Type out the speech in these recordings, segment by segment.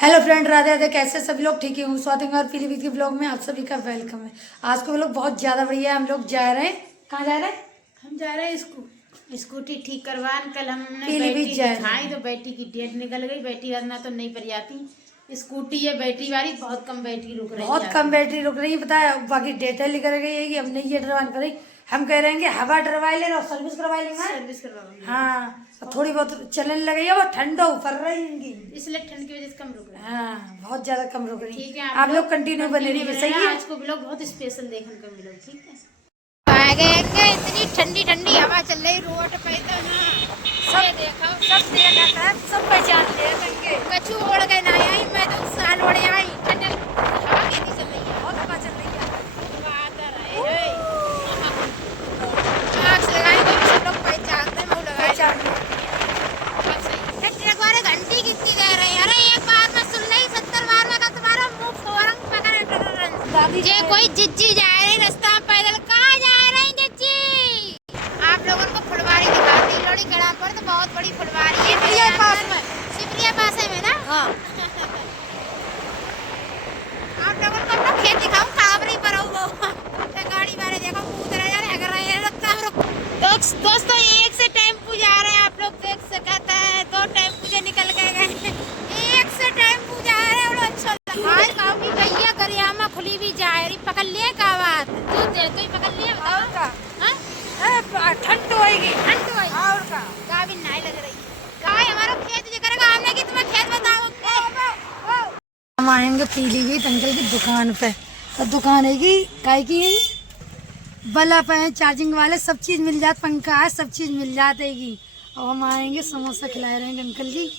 Hello friend, Radhe Radhe. कैसे सभी लोग? ठीक है, स्वागत है और पीलीभीत के ब्लॉग में आप सभी का वेलकम है। आज का ब्लॉग बहुत ज़्यादा बढ़िया है। हम लोग जा रहे हैं, कहाँ जा रहे हैं? हम जा रहे हैं स्कूटी ठीक करवाने। कल हमने पीलीभीत बैटरी दिखाई तो बैटरी की डेट निकल गई। बैटरी वरना तो नहीं पर आती स्कूटी है बैटरी वाली, बहुत कम बैटरी रुक रही है। बहुत कम बैटरी रुक रही है, पता है। बाकी डेटा निकल गई है कि हम नहीं ये डरवाने पर हम कह रहे हैं कि हवा डरवा लेना और सर्विस करवा लेंगे। सर्विस करवाएंगे। हाँ, थोड़ी बहुत चलने लगी है, वो ठंडा ऊपर रहेंगी, इसलिए ठंड की वजह से कम रुक रही है। हाँ, बहुत ज्यादा कम रुक रही। ठीक है, आप लोग कंटिन्यू बने रहिए। सही है, आज को ब्लॉग बहुत स्पेशल देखने को मिला। ठीक है, आ गए। इतनी ठंडी ठंडी हवा चल रही रोड पे तो ना सब देखो, सब देखा, सब पहचान लेंगे। कछु ओढ़ गए ना आई, मैं तो साल ओढ़े आई। ठंडी हवा कितनी चल रही है, बहुत हवा चल रही है। हवा आता रहे आँख लगाई तो सब लोग पहचानते, मुँह लगाए ट्रक वाले घंटी कितनी कह रहे हैं। अरे एक बार मैं सुन रही 70 बार में का तुम्हारा मुँह फोरंग पकड़े दादी जे कोई जिज्जी जा रही रास्ता में पैदल। कहाँ जा रही जिज्जी? आप लोगों को फुलवारी दिखाती लोड़ी कड़ा पर, तो बहुत बड़ी फुलवारी है सिपरिया पास में। सिपरिया पास है ना? हाँ। आप लोगों को अपना खेत दिखाऊं, काबरी पर हो वो गाड़ी वाले देखो कूद रहे हैं, अगर रहे हैं रास्ता में। दोस्तों एक से टेम्पू जा रहे हैं, आप लोग देख सकते हैं। 2 टेम्पू जो निकल के गए, एक से टेम्पू जा रहे हैं। अच्छा भाई काफी भैया गरियामा खुली भी जा रही, पकड़ लिए का बात तू दे तो पकड़ लिए और का। हां ठंड होएगी, ठंड होएगी और का गावी नहीं लग रही गाय। हमारा खेत जो करेगा हमने कि तुम्हें खेत बताओ। हम आएंगे पीलीभीत अंकल की दुकान पे। तो दुकान है कि काय की बल्ब है, चार्जिंग वाले सब चीज मिल जाते, पंखा है, सब चीज मिल जातेगी। और हम आएंगे, समोसा खिलाए रहेंगे अंकल जी।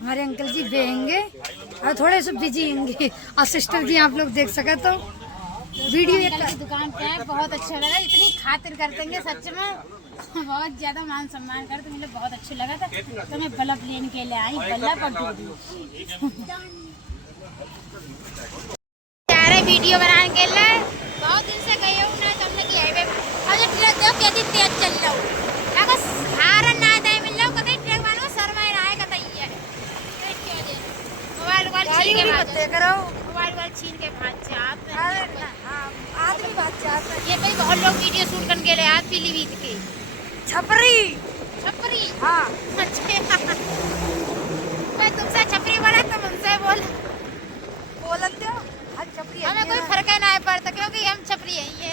हमारे अंकल जी बेहेंगे और थोड़े से बिजी होंगे। और सिस्टर जी आप लोग देख सके तो वीडियो की दुकान पे है, बहुत अच्छा लगा। इतनी खातिर करते हैं सच में, बहुत ज्यादा मान सम्मान करते, मुझे बहुत अच्छा लगा था। तो मैं बल्ब लेने के लिए आई, बल्ब और वीडियो बनाने के लिए। बहुत दिन से गए हूँ ना, तुमने की हाईवे अरे ट्रक देखो कितनी तेज चल रहा हूँ। अगर हारन ना दे मिल रहा हूँ कतई ट्रक वालों शर्मा आए कतई है। मोबाइल छीन के भाग करो, मोबाइल छीन के भाग जाते हैं। आदमी बात चाहता है। ये भाई बहुत लोग वीडियो शूट करने के लिए आज पीलीभीत के छपरी हाँ। मैं तुमसे छपरी बोला, तुम उनसे बोलन दो। हमें कोई फर्क नहीं पड़ता क्योंकि हम छपरी हैं। ये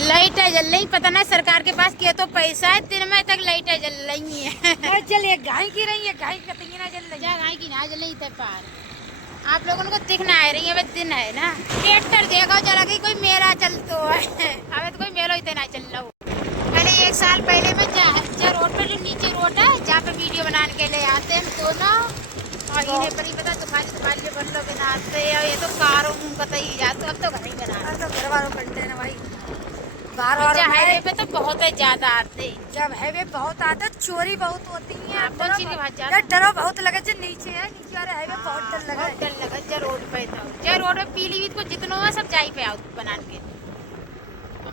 लाइट है जल रही, पता नहीं सरकार के पास क्या तो पैसा है, 3 महीने तक लाइट जल रही है। चलिए गाय की रही है, गाय कतई ना जल रही है, गाय की ना जल रही थे पार। आप लोगों को दिखना आ रही है, दिन है ना। ट्रैक्टर देखो जरा कि कोई मेरा चलतो है। हमें तो कोई मेरा इतना चल रहा हो। पहले 1 साल पहले मैं जो रोड पर, जो नीचे रोड है जहाँ पे वीडियो बनाने के लिए आते हैं दोनों, और इन्हें पर ही पता दुकान बंदों के नाते। और ये तो कारों कतई जाते, अब तो घर ही बना, तो घर वालों बनते हैं ना भाई। बार हाईवे पे तो बहुत ही ज्यादा आते। जब हाईवे बहुत आता, चोरी बहुत होती है। कौन सी डरो बहुत लगे जो नीचे है, नीचे वाले हाईवे बहुत डर लगा। डर लगा जो रोड पे था, जो रोड पे पीलीभीत को जितना हुआ सब जाई पे आओ बनाने के।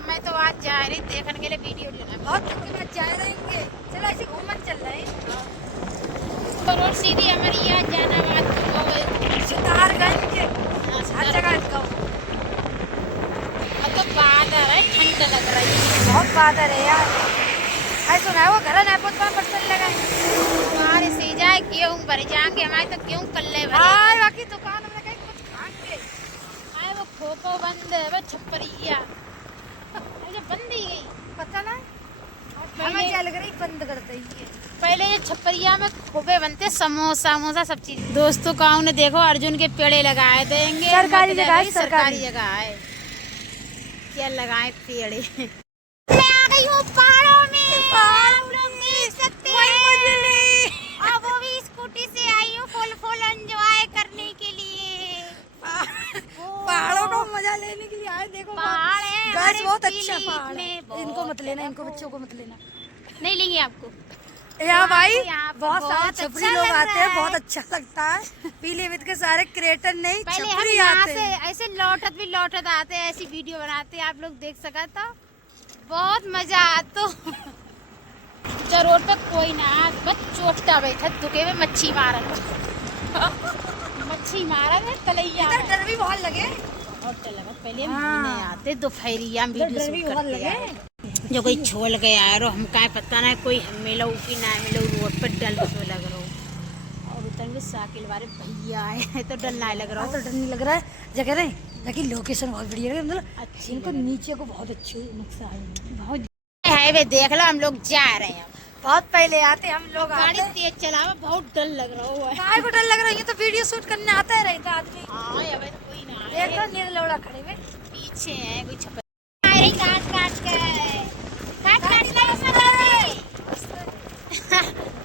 मैं तो आज जा रही देखने के लिए वीडियो लेना, बहुत दिन के बाद जा रहेंगे। चलो ऐसे घूमन चल रहे हैं। तो रोड सीधी हमारी यहाँ जहानाबाद सितारगंज हर जगह का। अब तो बादल है, ठंड लग रही है, बहुत बादल है यार। ऐसा सुना है वो घर नहीं पहुंच बरसन लगा हमारे से जाए गेहूँ भर जाएंगे। हमारे तो गेहूँ कल्ले भरे। बाकी दुकान में कहीं कुछ खाएंगे। आए वो खोपो बंद है, वो छपरिया बंद ही गई, पता ना हमें क्या लग रही बंद करते ही है। पहले ये छपरिया में खोपे बनते, समोसा सब चीज। दोस्तों गाँव ने देखो अर्जुन के पेड़े लगाए देंगे, सरकारी जगह है, सरकारी जगह है, क्या लगाए पेड़े। मैं आ गई हूँ पहाड़ों में, आप लोग देख सकते हैं। और वो भी स्कूटी से आई हूँ फुल एंजॉय करने के लिए। पहाड़ों का मजा लेने के लिए आए। देखो पहाड़ है, गाइस बहुत अच्छा पहाड़ है। इनको मत लेना, इनको बच्चों को मत लेना। नहीं लेंगे आपको यहाँ भाई बहुत सारे छपरी लोग आते हैं, बहुत अच्छा लगता है। पीलीभीत के सारे क्रिएटर नहीं छपरी आते हैं। ऐसे लौटत आते हैं, ऐसी वीडियो बनाते हैं, आप लोग देख सका तो बहुत मजा आता। रोड पे कोई ना बस चोटता बैठा दुखे में मच्छी मारल। मच्छी मारा है तलैया इधर डर भी बहुत लगे। बहुत डर लगा पहले हम हाँ। घूमने आते दोपहरिया में इधर वीडियो डर भी शूट बहुत करते लगे। आए जो कोई छोल गया यारो हम का पता ना कोई मिलो कि ना मिलो रोड पर डल तो लग रहा हो और उतर में साइकिल वाले भैया आए हैं तो डर ना लग रहा हाँ, हो तो डर नहीं लग रहा है। जगह रहे ताकि लोकेशन बहुत बढ़िया है, मतलब अच्छी इनको नीचे को बहुत अच्छे नक्शा है। बहुत हाईवे देख लो हम लोग जा रहे हैं बहुत पहले आते हम लोग गाड़ी आते। तेज चलावा बहुत डर लग रहा है काय को डर लग रहा है, ये तो वीडियो शूट करने आता है रहता आदमी। हाँ अबे तो कोई ना देख लो नीलौड़ा खड़े हुए। पीछे है कोई छप अरे काट काट के काट काट ले इसमें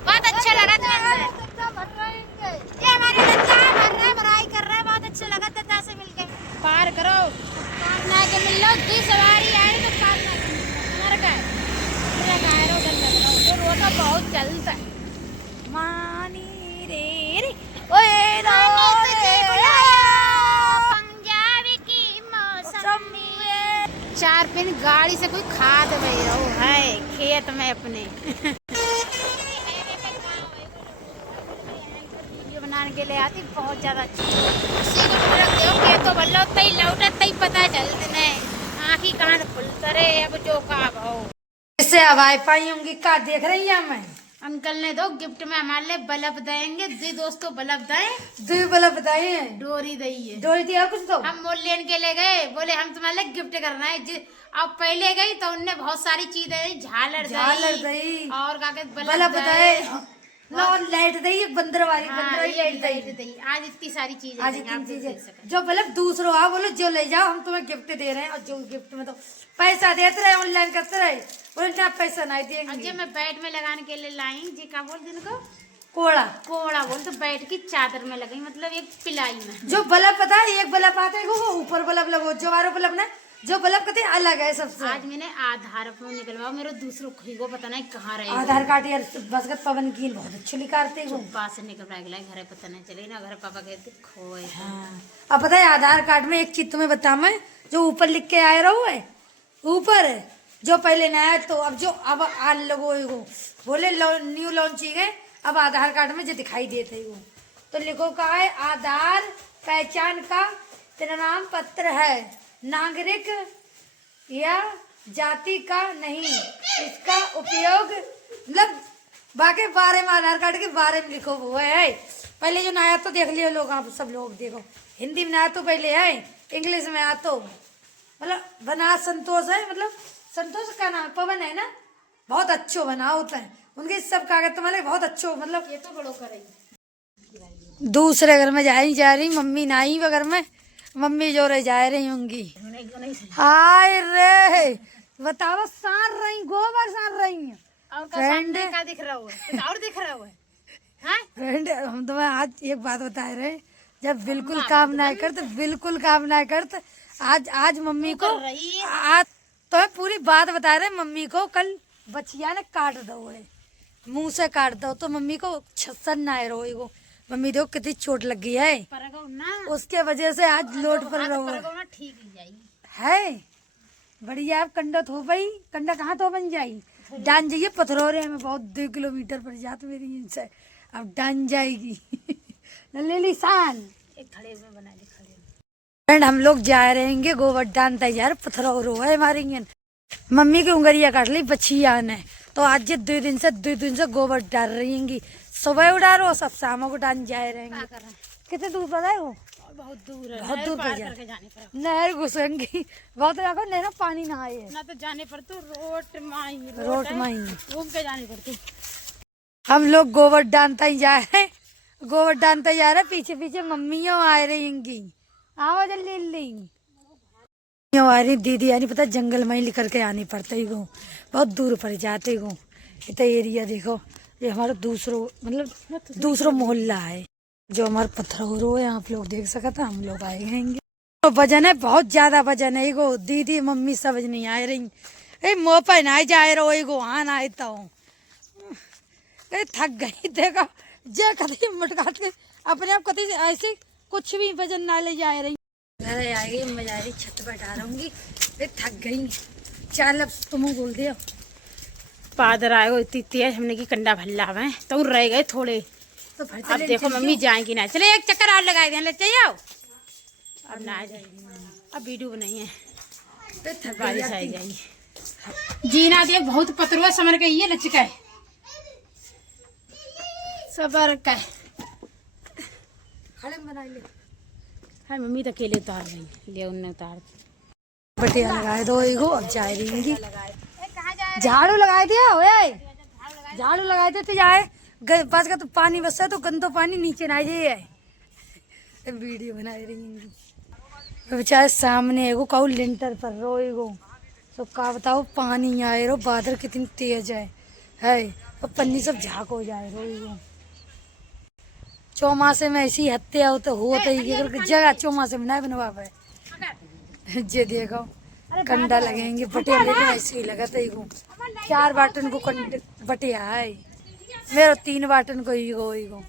बहुत अच्छा लगा था ये हमारे लज्जा भर रहा है बड़ाई कर रहा है बहुत अच्छा लगा दादा से मिलके पार करो पार ना के मिल लो दी सवारी आए तो पार ना के मिल लो हमारा का पूरा गायरो डर लग रहा है तो रोता बहुत चलता है मानी रे रे ओए रो रे पंजाबी की मौसम में चार पिन गाड़ी से कोई खाद नहीं रहो है खेत में अपने वीडियो बनाने के लिए आती बहुत ज्यादा अच्छी तो बल्लो तई लौटा तई पता चलते ने आँखी कान खुलता रे अब जो का भाव इससे हवाई पाई होंगी का देख रही है मैं। अंकल ने दो गिफ्ट में हमारे लिए बल्ब देंगे जी दोस्तों बल्ब दें दो वाला बताइए हैं डोरी दी है डोरी दिया कुछ तो। हम मोल लेने के लिए गए बोले हम तुम्हारे लिए गिफ्ट करना है अब पहले गई तो उनने बहुत सारी चीजें दी झालर दई और का बल्ब बताए लो लाइट दई एक बंदर वाली बंदर वाली लाइट दई। आज इतनी सारी चीजें आज देंगे, आप इतनी लोग देख सकते चीजें जो बल्ब दूसरों आ बोलो जो ले जाओ हम तुम्हें गिफ्ट दे रहे हैं, और जो गिफ्ट में तो पैसा देते रहे ऑनलाइन करते रहे बोले ना पैसा नहीं हैं। और देंगे। जो मैं बेड में लगाने के लिए लाई जी का बोल दिन को कोड़ा कोड़ा बोल तो बेड की चादर में लगी मतलब एक पिलाई में जो बल्ब पता है एक बल्ब आता है वो ऊपर बल्ब लगो जो वारो बल्ब ना जो बल्ब कहते हैं अलग है सबसे। आज मैंने आधार अपना निकलवाओ मेरे दूसरों को पता नहीं कहाँ रहे आधार कार्ड यार बसगत पवन की बहुत अच्छी लिखाते हैं पास से निकल रहा है घर पता नहीं चले ना घर पापा कहते खोए हाँ। अब पता है आधार कार्ड में एक चीज तुम्हें बता मैं जो ऊपर लिख के आए रहो है ऊपर है जो पहले नया तो अब जो अब आ लोगो बोले न्यू लॉन्च ही गए अब आधार कार्ड में जो दिखाई देते है वो तो लिखो का है आधार पहचान का प्रमाण पत्र है नागरिक या जाति का नहीं इसका उपयोग मतलब बाकी बारे में आधार कार्ड के बारे में लिखो वो है पहले जो नया तो देख लियो लोग आप सब लोग देखो हिंदी में नया तो पहले है इंग्लिश में आ तो मतलब बना संतोष है मतलब संतोष का नाम पवन है ना बहुत अच्छो बना होता है उनके सब कागज तो मतलब बहुत अच्छो मतलब ये तो बड़ो करे दूसरे घर में जा रही मम्मी नाई घर में मम्मी जो रह जा रही होंगी। हाय रे बताओ सार रही गोबर सार रही है और का सामने का दिख रहा है और दिख रहा है हाँ फ्रेंड हम तुम्हें आज एक बात बता रहे जब बिल्कुल काम ना कर तो बिल्कुल काम ना कर तो आज मम्मी को आज तो पूरी बात बता रहे मम्मी को कल बचिया ने काट दो मुंह से काट दो तो मम्मी को छसन ना रोएगो मम्मी देखो कितनी चोट लग गई है ना उसके वजह से आज लोड पर रहो ना ठीक ही जाएगी है बढ़िया अब कंडा थो पाई कंडा कहाँ तो बन जाई डान जाइए पथरौरे में बहुत 2 किलोमीटर पर जात मेरी इनसे अब डान जाएगी ले ली सान एक खड़े में बना ले खड़े फ्रेंड हम लोग जा रहेंगे गोवर्धन तैयार पथरौरो है हमारी मम्मी की उंगलियां काट ली बछिया ने तो आज 2 दिन से गोबर डाल रहेंगी सुबह उड़ा रो सब शाम को डाल जाए रहेंगे कितने दूर पर है वो बहुत दूर है बहुत दूर पर करके जाने पर नहर घुसेंगी बहुत देखो नहीं ना पानी ना आए ना तो जाने पर तो रोड माई घूम के जाने पड़ती हम लोग गोवर्धन तक जा रहे गोवर्धन तक जा रहे पीछे पीछे मम्मियों आ रहेंगी आओ जल्दी जल्दी आ रही दीदी यानी पता जंगल में ही लिख करके आनी पड़ता ही गो बहुत दूर पर जाते गो इतना एरिया देखो ये हमारा दूसरो मोहल्ला है जो हमारा पत्थरों है आप लोग देख सकते हम लोग आए हैं तो वजन है बहुत ज्यादा वजन है एगो दीदी मम्मी समझ नहीं आ रही मोह पर ना जा रहे एगो हाँ ना आता हूँ थक गई देखो जे कभी मटका के अपने आप कभी ऐसे कुछ भी वजन ना ले जा रही घर आएगी मैं जा रही छत पर बैठा रहूंगी थक गई चल अब तुम बोल दियो पादर आए इतनी तेज हमने की कंडा भल्ला में तो रह गए थोड़े तो फिर अब चले देखो मम्मी जाएंगी ना, चले एक चक्कर और लगा दें, ले चले आओ। अब ना जाए, अब वीडियो बनाइए, तो थक बारिश गई आई आती। जाएगी। जीना देख बहुत पतरुआ समर के ये लचका है, सबर का है। खड़े में बना ले। हाँ मम्मी तो अकेले उतार रही, ले उनने उतार दी। बटिया लगाए दो एगो, अब जा रही झाड़ू लगाए दिया ओए, झाड़ू लगाए थे तो जाए बस का तो पानी बसा तो गंदो पानी नीचे ना जाए। वीडियो बना रही बेचारे सामने एगो कहू लिंटर पर रो एगो तो का बताओ पानी आए रो, बादल कितनी तेज है और पन्नी सब झाक हो जाए रो एगो। चौमासे में ऐसी हत्या हो तो ही जगह चौमासे में नहीं बनवा पाए। जे देखो कंडा लगेंगे बटिया लेकिन ऐसे ही लगा था 4 बाटन को बटिया है, मेरा 3 बाटन को ही गो।